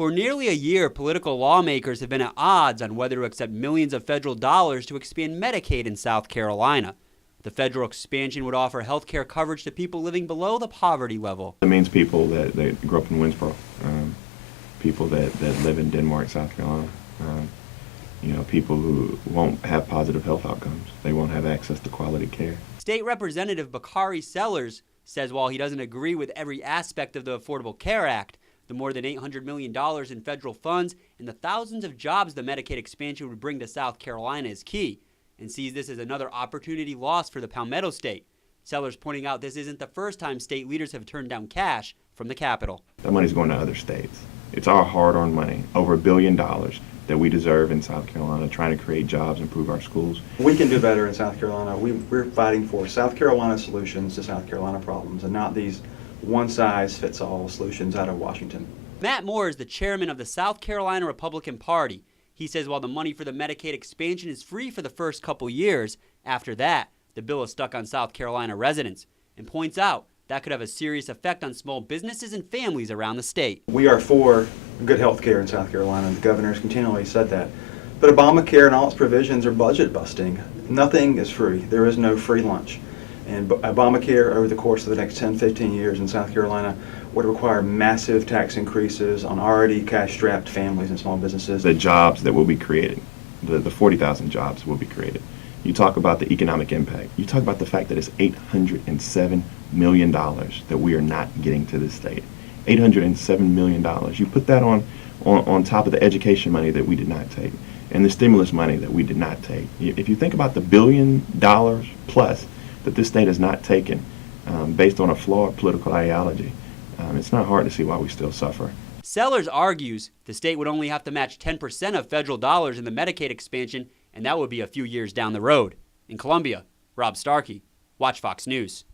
For nearly a year, political lawmakers have been at odds on whether to accept millions of federal dollars to expand Medicaid in South Carolina. The federal expansion would offer health care coverage to people living below the poverty level. It means people that grew up in Winsboro, people that live in Denmark, South Carolina, people who won't have positive health outcomes. They won't have access to quality care. State Representative Bakari Sellers says while he doesn't agree with every aspect of the Affordable Care Act, the more than $800 million in federal funds and the thousands of jobs the Medicaid expansion would bring to South Carolina is key, and sees this as another opportunity lost for the Palmetto State. Sellers pointing out this isn't the first time state leaders have turned down cash from the Capitol. That money's going to other states. It's our hard-earned money, over $1 billion that we deserve in South Carolina, trying to create jobs, improve our schools. We can do better in South Carolina. We're fighting for South Carolina solutions to South Carolina problems and not these one-size-fits-all solutions out of Washington. Matt Moore is the chairman of the South Carolina Republican Party. He says while the money for the Medicaid expansion is free for the first couple years, after that, the bill is stuck on South Carolina residents, and points out that could have a serious effect on small businesses and families around the state. We are for good health care in South Carolina, and the governor has continually said that. But Obamacare and all its provisions are budget busting. Nothing is free. There is no free lunch. And Obamacare over the course of the next 10, 15 years in South Carolina would require massive tax increases on already cash-strapped families and small businesses. The jobs that will be created, the 40,000 jobs will be created. You talk about the economic impact. You talk about the fact that it's $807 million that we are not getting to this state. $807 million. You put that on top of the education money that we did not take and the stimulus money that we did not take. If you think about the $1 billion plus that this state has not taken based on a flawed political ideology, it's not hard to see why we still suffer. Sellers argues the state would only have to match 10% of federal dollars in the Medicaid expansion, and that would be a few years down the road. In Columbia, Rob Starkey, Watch Fox News.